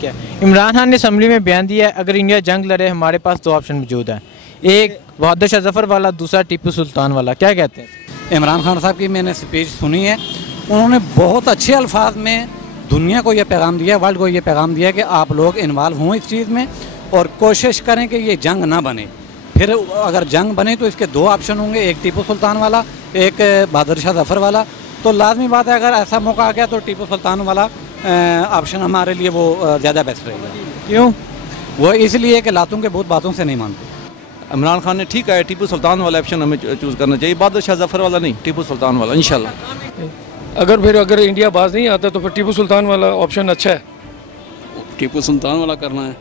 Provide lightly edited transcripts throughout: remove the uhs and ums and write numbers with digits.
क्या इमरान खान ने असम्बली में बयान दिया है, अगर इंडिया जंग लड़े हमारे पास दो ऑप्शन मौजूद हैं, एक बहादुर शाह जफर वाला, दूसरा टीपू सुल्तान वाला। क्या कहते हैं? इमरान खान साहब की मैंने स्पीच सुनी है, उन्होंने बहुत अच्छे अल्फाज में दुनिया को ये पैगाम दिया, वर्ल्ड को ये पैगाम दिया कि आप लोग इन्वॉल्व हों इस चीज़ में और कोशिश करें कि ये जंग ना बने। फिर अगर जंग बने तो इसके दो ऑप्शन होंगे, एक टीपू सुल्तान वाला, एक बहादुर शाह जफर वाला। तो लाजमी बात है अगर ऐसा मौका आ गया तो टीपू सुल्तान वाला ऑप्शन हमारे लिए वो ज़्यादा बेस्ट रहेगा। क्यों? वो इसलिए कि लातों के बहुत बातों से नहीं मानते। इमरान खान ने ठीक है, टीपू सुल्तान वाला ऑप्शन हमें चूज़ करना चाहिए, बहादुर शाह जफर वाला नहीं, टीपू सुल्तान वाला इंशाल्लाह। अगर इंडिया बाज नहीं आता तो फिर टीपू सुल्तान वाला ऑप्शन अच्छा है। टीपू सुल्तान वाला करना है।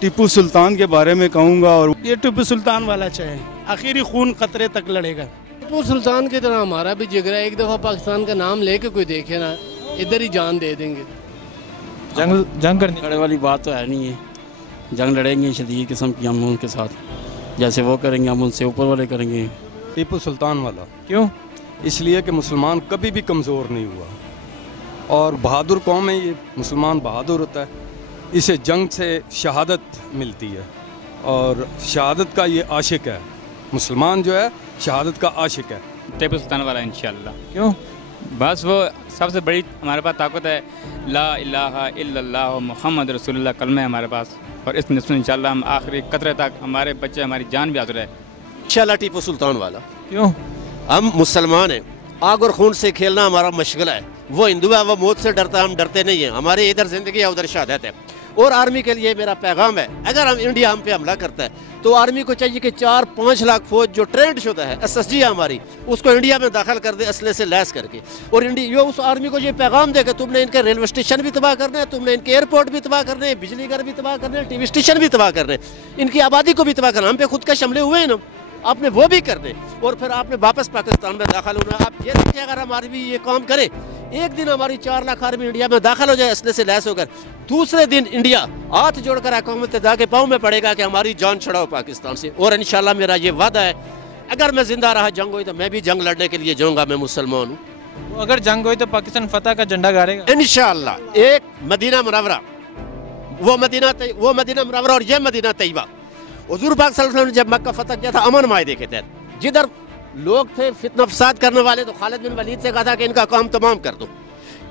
टीपू सुल्तान के बारे में कहूँगा और ये टीपू सुल्तान वाला चाहिए, आखिरी खून कतरे तक लड़ेगा। टीपू सुल्तान की तरह हमारा भी जिगरा, एक दफ़ा पाकिस्तान का नाम लेके कोई देखे ना, इधर ही जान दे देंगे। जंग करने लड़े वाली बात तो है नहीं है, जंग लड़ेंगे शदीद किस्म की हम उनके साथ, जैसे वो करेंगे हम उनसे ऊपर वाले करेंगे। टीपू सुल्तान वाला। क्यों? इसलिए कि मुसलमान कभी भी कमज़ोर नहीं हुआ और बहादुर कौम है, ये मुसलमान बहादुर होता है, इसे जंग से शहादत मिलती है और शहादत का ये आशिक है, मुसलमान जो है शहादत का आशिक है। टीपू सुल्तान वाला इंशाल्लाह। क्यों? बस वो सबसे बड़ी हमारे पास ताकत है, ला इलाहा इल्लल्लाह मुहम्मद रसूलुल्लाह कलमा है हमारे पास, और इस नस्ल इंशाल्लाह हम आखिरी कतरे तक हमारे बच्चे हमारी जान भी हाजिर है इंशाल्लाह। टीपू सुल्तान वाला। क्यों? हम मुसलमान हैं, आग और खून से खेलना हमारा मशगला है। वो हिंदू है, वो मौत से डरता है, हम डरते नहीं हैं। हमारे इधर ज़िंदगी है, उधर शहादत है। और आर्मी के लिए मेरा पैगाम है, अगर हम इंडिया हम पे हमला करता है तो आर्मी को चाहिए कि 4-5 लाख फौज जो ट्रेंड शुदा है, SSG है हमारी, उसको इंडिया में दाखिल कर दे असले से लैस करके। और इंडिया उस आर्मी को ये पैगाम दे कि तुमने इनके रेलवे स्टेशन भी तबाह करने हैं, तुमने इनके एयरपोर्ट भी तबाह करने हैं, बिजली घर भी तबाह करने हैं, TV स्टेशन भी तबाह करने हैं, इनकी आबादी को भी तबाह करना। हम पे खुद का हमले हुए हैं ना, आपने वो भी करने और फिर आपने वापस पाकिस्तान में दाखिल होना। आप ये देखिए अगर हमारी भी ये काम करे, एक दिन हमारी 4 लाख आर्मी इंडिया में दाखिल हो जाए असले से लैस होकर, दूसरे दिन इंडिया हाथ जोड़कर हुकूमत के पाँव में पड़ेगा कि हमारी जान छड़ाओ पाकिस्तान से। और इंशाल्लाह मेरा ये वादा है, अगर मैं जिंदा रहा जंग हुई तो मैं भी जंग लड़ने के लिए जाऊँगा। मैं मुसलमान हूँ। अगर जंग हुई तो पाकिस्तान फतह का झंडा गाड़ेगा इंशाल्लाह। एक मदीना मुनव्वरा, वो मदीना मुनव्वरा और ये मदीना तैयबा, हुजूर पाक सल्लल्लाहु अलैहि वसल्लम ने जब मक्का फतह किया था अमन माहे के तहत, जिधर लोग थे फितना फसाद करने वाले, तो खालिद बिन वलीद से कहा था कि इनका काम तमाम कर दो।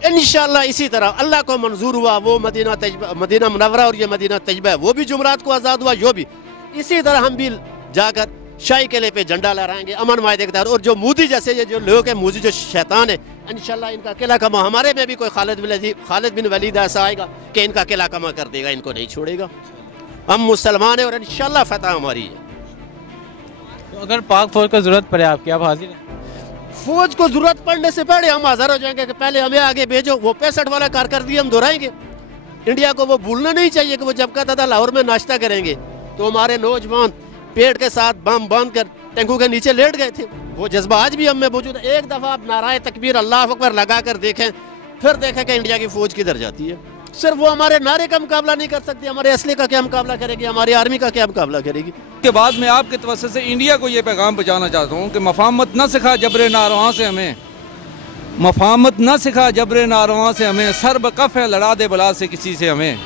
इंशाल्लाह इसी तरह अल्लाह को मंजूर हुआ, वो मदीना मुनव्वरा और ये मदीना तैयबा है, वो भी जुमरात को आज़ाद हुआ, यो भी। इसी तरह हम भी जाकर शाही किले पे झंडा लहराएंगे अमन माहे के तहत। और जो मोदी जैसे ये जो लोग हैं, मोदी जो शैतान है, इंशाल्लाह इनका किला कमा, हमारे में भी कोई खालिद बिन वलीद ऐसा आएगा कि इनका किला कमा कर देगा, इनको नहीं छोड़ेगा। हम मुसलमान हैं और इंशाल्लाह फतह हमारी है। तो अगर पाक फौज को जरूरत पड़े आपकी, आप हाजिर हैं? फौज को जरूरत पड़ने से पहले हम हाजिर हो जाएंगे कि पहले हमें आगे भेजो। वो 65 वाला कारकर्दगी हम दोहराएंगे। इंडिया को वो भूलना नहीं चाहिए कि वो जब कहता था लाहौर में नाश्ता करेंगे तो हमारे नौजवान पेट के साथ बम बांध कर टैंकों के नीचे लेट गए थे। वो जज्बा आज भी हम में मौजूद है। एक दफ़ा आप नाराए तकबीर अल्लाह अकबर लगा कर देखें, फिर देखें कि इंडिया की फौज किधर जाती है। सिर्फ वो हमारे नारे का मुकाबला नहीं कर सकती, हमारे असले का क्या मुकाबला करेगी, हमारी आर्मी का क्या मुकाबला करेगी। के बाद मैं आपके तवज्जो से इंडिया को ये पैगाम पहुँचाना चाहता हूँ कि मफाहमत न सिखा जबरे नारवां से हमें, मफाहमत न सिखा जबरे नारवां से हमें, सर बकफ है लड़ा दे बला से किसी से हमें।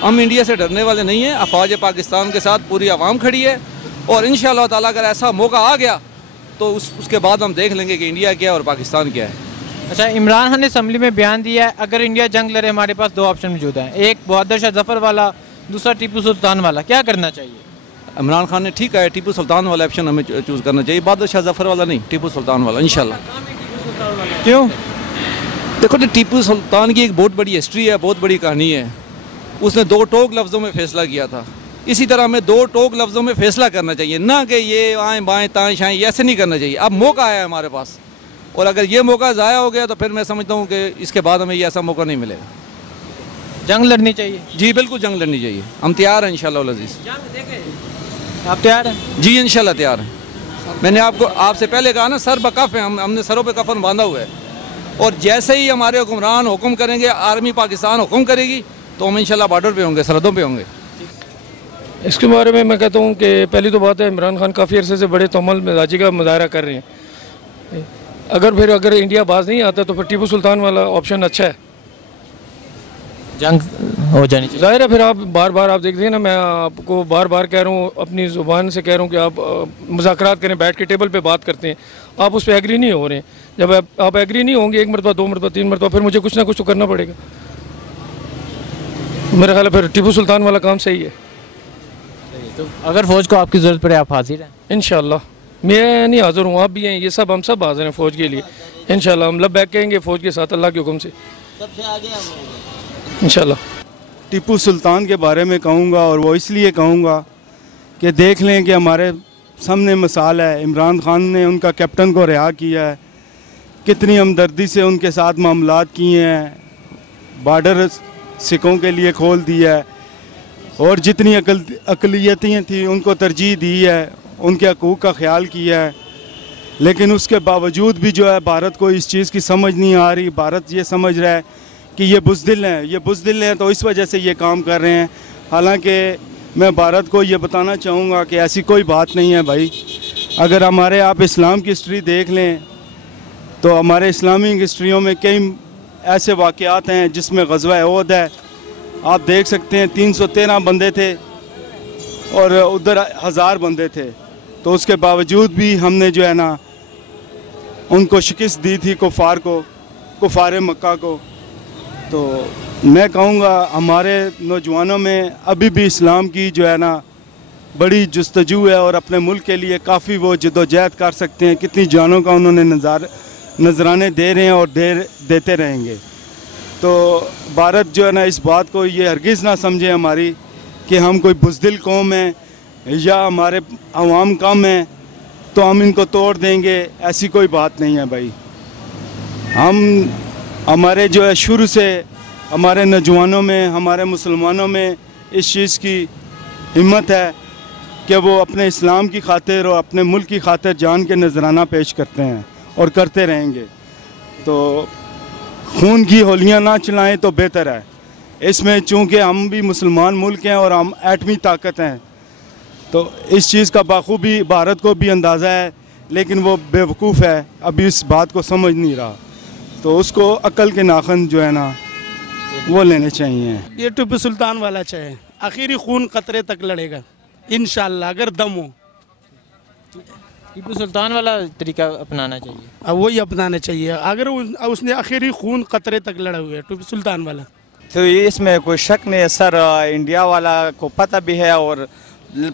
हम इंडिया से डरने वाले नहीं हैं। अफवाज पाकिस्तान के साथ पूरी आवाम खड़ी है और इंशाअल्लाह ताला अगर ऐसा मौका आ गया तो उसके बाद हम देख लेंगे कि इंडिया क्या है और पाकिस्तान क्या है। अच्छा, इमरान खान ने असम्बली में बयान दिया है, अगर इंडिया जंग लड़े हमारे पास दो ऑप्शन मौजूद हैं, एक बहादुर शाह जफर वाला, दूसरा टीपू सुल्तान वाला। क्या करना चाहिए? इमरान खान ने ठीक है, टीपू सुल्तान वाला ऑप्शन हमें चूज़ करना चाहिए, बहादुर शाह जफर वाला नहीं, टीपू सुल्तान वाला इंशाल्लाह। क्यों? देखो तो टीपू सुल्तान की एक बहुत बड़ी हिस्ट्री है, बहुत बड़ी कहानी है। उसने 2 टोक लफ्ज़ों में फ़ैसला किया था। इसी तरह हमें 2 टोक लफ्ज़ों में फ़ैसला करना चाहिए, ना कि ये आएँ बाएँ ताएँ शाएँ, ऐसे नहीं करना चाहिए। अब मौका आया है हमारे पास और अगर ये मौका ज़ाया हो गया तो फिर मैं समझता हूँ कि इसके बाद हमें ये ऐसा मौका नहीं मिलेगा। जंग लड़नी चाहिए? जी बिल्कुल जंग लड़नी चाहिए। हम तैयार हैं इंशाल्लाह अज़ीज़। आप तैयार हैं? जी इंशाल्लाह तैयार हैं। मैंने आपसे पहले कहा ना, सर बकफ है, हमने सरों पे कफन बांधा हुआ है और जैसे ही हमारे हुक्मरान हुक्म करेंगे, आर्मी पाकिस्तान हुक्म करेगी तो हम इंशाल्लाह बॉर्डर पे होंगे, सरहदों पे होंगे। इसके बारे में मैं कहता हूँ कि पहली तो बात है, इमरान खान काफ़ी अरसे से बड़े तोमल मिजाजी का मुजाहरा कर रहे हैं। अगर इंडिया बाज नहीं आता तो फिर टीपू सुल्तान वाला ऑप्शन अच्छा है। जंग हो जानी चाहिए। ज़ाहिर है फिर आप बार बार आप देखते हैं ना, मैं आपको बार बार कह रहा हूँ, अपनी ज़ुबान से कह रहा हूँ कि आप मुज़ाकरात करें, बैठ के टेबल पे बात करते हैं, आप उस पर एग्री नहीं हो रहे हैं। जब आप एग्री नहीं होंगे 1 मरतबा 2 मरतबा 3 मरतबा, फिर मुझे कुछ ना कुछ तो करना पड़ेगा। मेरा ख्याल है फिर टीपू सुल्तान वाला काम सही है। तो अगर फ़ौज को आपकी ज़रूरत पड़े आप हाजिर हैं? इंशाल्लाह, मैं नहीं हाज़िर हूँ, आप भी हैं, ये सब हम सब हाज़िर हैं फ़ौज के लिए। इंशाल्लाह हम लब्बैक कहेंगे फ़ौज के साथ अल्लाह के हुक्म से इंशाल्लाह। टीपू सुल्तान के बारे में कहूँगा, और वो इसलिए कहूँगा कि देख लें कि हमारे सामने मिसाल है, इमरान खान ने उनका कैप्टन को रिहा किया है, कितनी हमदर्दी से उनके साथ मामलात किए हैं, बॉर्डर सिखों के लिए खोल दिया है, और जितनी अकलियतें थी उनको तरजीह दी है, उनके हकूक़ का ख्याल किया है। लेकिन उसके बावजूद भी जो है भारत को इस चीज़ की समझ नहीं आ रही। भारत ये समझ रहा है कि ये बुज़दिल हैं, तो इस वजह से ये काम कर रहे हैं। हालांकि मैं भारत को ये बताना चाहूँगा कि ऐसी कोई बात नहीं है भाई। अगर हमारे आप इस्लाम की हिस्ट्री देख लें तो हमारे इस्लामिक हिस्ट्रियों में कई ऐसे वाक़यात हैं जिसमें ग़ज़वा उहद है, आप देख सकते हैं 313 बंदे थे और उधर 1000 बंदे थे, तो उसके बावजूद भी हमने जो है ना उनको शिकस्त दी थी, कुफ़ार मक्का को। तो मैं कहूँगा हमारे नौजवानों में अभी भी इस्लाम की जो है ना बड़ी जुस्तजू है, और अपने मुल्क के लिए काफ़ी वो जद्दोजहद कर सकते हैं। कितनी जानों का उन्होंने नजराने दे रहे हैं और देते रहेंगे। तो भारत जो है ना इस बात को ये हरगिज़ ना समझे हमारी कि हम कोई बुज़दिल कौम है या हमारे अवाम कम है तो हम इनको तोड़ देंगे, ऐसी कोई बात नहीं है भाई। हमारे जो है शुरू से हमारे नौजवानों में, हमारे मुसलमानों में इस चीज़ की हिम्मत है कि वो अपने इस्लाम की खातिर और अपने मुल्क की खातिर जान के नजराना पेश करते हैं और करते रहेंगे। तो खून की होलियां ना चलाएं तो बेहतर है। इसमें चूँकि हम भी मुसलमान मुल्क हैं और हम एटमी ताकत हैं, तो इस चीज़ का बाखूबी भारत को भी अंदाज़ा है, लेकिन वो बेवकूफ़ है, अभी इस बात को समझ नहीं रहा। तो उसको अक्ल के नाखन जो है ना वो लेने चाहिए। ये टीपू सुल्तान वाला चाहिए, आखिरी खून कतरे तक लड़ेगा इंशाल्लाह, अगर दम हो। टीपू सुल्तान वाला तरीका अपनाना चाहिए, अब वही अपनाना चाहिए। अगर उसने आखिरी खून कतरे तक लड़ा हुआ है टीपू सुल्तान वाला, तो इसमें कोई शक नहीं है सर। इंडिया वाला को पता भी है और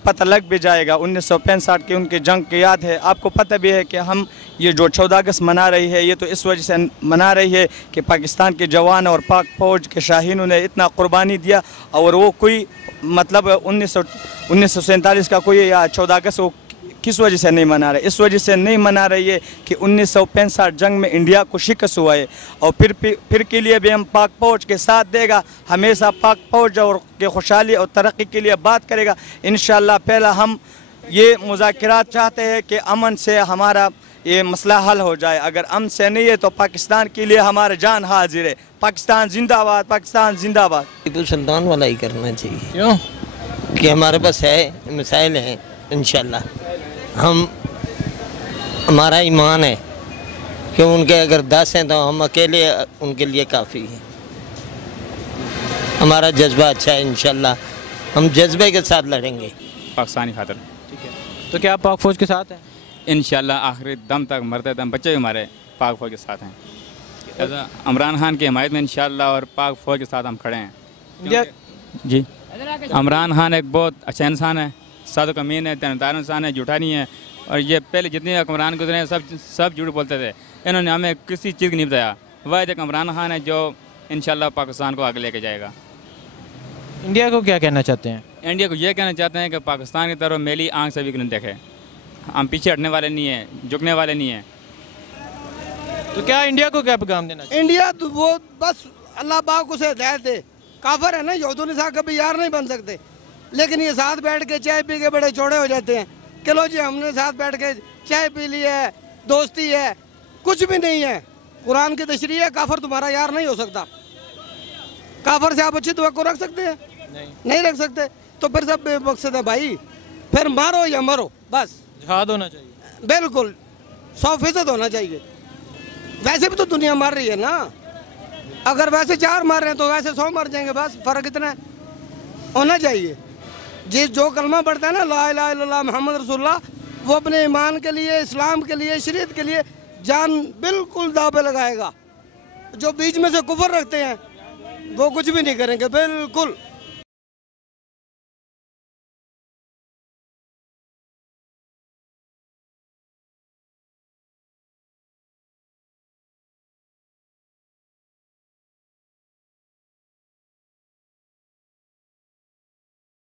पता लग भी जाएगा। 1965 की उनकी जंग की याद है। आपको पता भी है कि हम ये जो 14 अगस्त मना रही है, ये तो इस वजह से मना रही है कि पाकिस्तान के जवान और पाक फौज के शाहीनों ने इतना कुर्बानी दिया, और वो कोई मतलब 1947 का कोई या 14 अगस्त वो किस वजह से नहीं मना रहे? इस वजह से नहीं मना रही है कि 1965 जंग में इंडिया को शिकस्त हुआ है, और फिर के लिए भी हम पाक फौज के साथ देगा, हमेशा पाक फौज और के खुशहाली और तरक्की के लिए बात करेगा इंशाल्लाह। पहला हम ये मुज़ाकरात चाहते हैं कि अमन से हमारा ये मसला हल हो जाए। अगर अमन से नहीं है तो पाकिस्तान के लिए हमारा जान हाजिर है। पाकिस्तान जिंदाबाद, पाकिस्तान जिंदाबाद। टीपू सुल्तान वाला ही करना चाहिए। क्यों? कि हमारे पास है मिसाइल हैं इंशाल्लाह। हमारा ईमान है कि उनके अगर 10 हैं तो हम अकेले उनके लिए काफ़ी हैं। हमारा जज्बा अच्छा है, इंशाल्लाह हम जज्बे के साथ लड़ेंगे पाकिस्तानी खातिर। ठीक है, तो क्या आप पाक फौज के साथ हैं? इंशाल्लाह आखिरी दम तक, मरते दम बच्चे भी हमारे पाक फौज के साथ हैं। इमरान खान की हिमायत में इंशाल्लाह और पाक फौज के साथ हम खड़े हैं। जी, इमरान खान एक बहुत अच्छा इंसान है, सादुक अमीन है, तनदार इंसान है, झूठा नहीं है। और ये पहले जितने हुक्मरान गुजरे हैं सब झूठ बोलते थे, इन्होंने हमें किसी चीज़ की नहीं बताया। वह एक इमरान खान है जो इंशाल्लाह पाकिस्तान को आगे लेके जाएगा। इंडिया को क्या कहना चाहते हैं? इंडिया को ये कहना चाहते हैं कि पाकिस्तान की तरफ मेली आंख से भी नहीं देखे। हम पीछे हटने वाले नहीं हैं, झुकने वाले नहीं हैं। तो क्या इंडिया को क्या पैगाम देना चाहिए? इंडिया तो वो बस अल्लाह पाक उसे हिदायत दे। काफर है ना, यहूदी साहब कभी यार नहीं बन सकते, लेकिन ये साथ बैठ के चाय पी के बड़े चौड़े हो जाते हैं। चलो जी हमने साथ बैठ के चाय पी ली है, दोस्ती है, कुछ भी नहीं है। कुरान की तशरीह है, काफर तुम्हारा यार नहीं हो सकता। काफर से आप अच्छी तवक्को रख सकते हैं? नहीं रख सकते। तो फिर सब बेमकसद है भाई, फिर मारो या मरो, बस जिहाद होना चाहिए। बिल्कुल 100% होना चाहिए। वैसे भी तो दुनिया मर रही है ना, अगर वैसे 4 मार रहे हैं तो वैसे 100 मर जाएंगे, बस फ़र्क इतना है। होना चाहिए जो कलमा पढ़ता है ना, ला इलाहा इल्लल्लाह मुहम्मद रसूलुल्लाह, वो अपने ईमान के लिए, इस्लाम के लिए, शरीयत के लिए जान बिल्कुल दाव पे लगाएगा। जो बीच में से कुफर रखते हैं वो कुछ भी नहीं करेंगे बिल्कुल।